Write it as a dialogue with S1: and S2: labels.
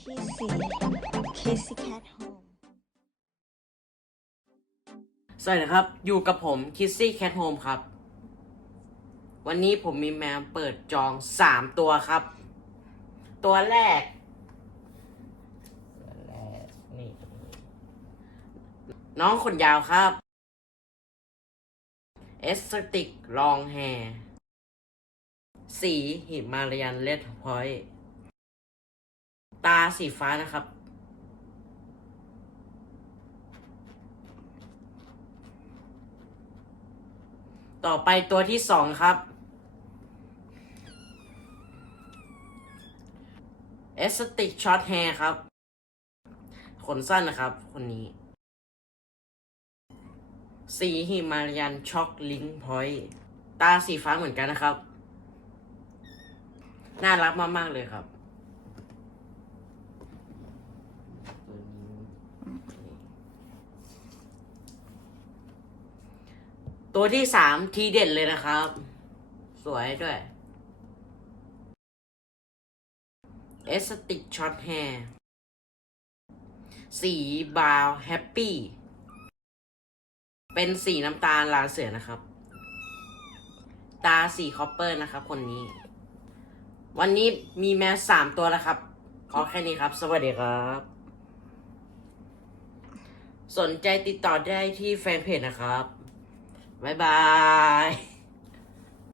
S1: ที่สี่ Casey Cat Home
S2: สวัสดีครับ อยู่กับผมคิสซี่แคทโฮมครับ วันนี้ผมมีแมวเปิดจองสามตัวครับ ตัวแรก น้องขนยาวครับเอสติกลองแฮสีหิมาลายันเลดพอยต์ ตาสีฟ้านะครับ ต่อไปตัวที่สองครับ เอสติกช็อตแฮร์ครับ ขนสั้นนะครับ คนนี้ สีหิมาลยันช็อกลิงพอยต์ตาสีฟ้าเหมือนกันนะครับ น่ารักมาก ๆ เลยครับ ตัวนี้ ตัวที่สามทีเด็ดเลยนะครับ สวยด้วยเอสติกช็อตแฮร์สีบาวแฮปปี้ เป็นสีน้ำตาลลาเสือนะครับ ตาสีคอปเปอร์นะครับ คนนี้ วันนี้มีแมวสามตัวแล้วครับ ขอแค่นี้ครับ สวัสดีครับ สนใจติดต่อได้ที่แฟนเพจนะครับ บ๊ายบาย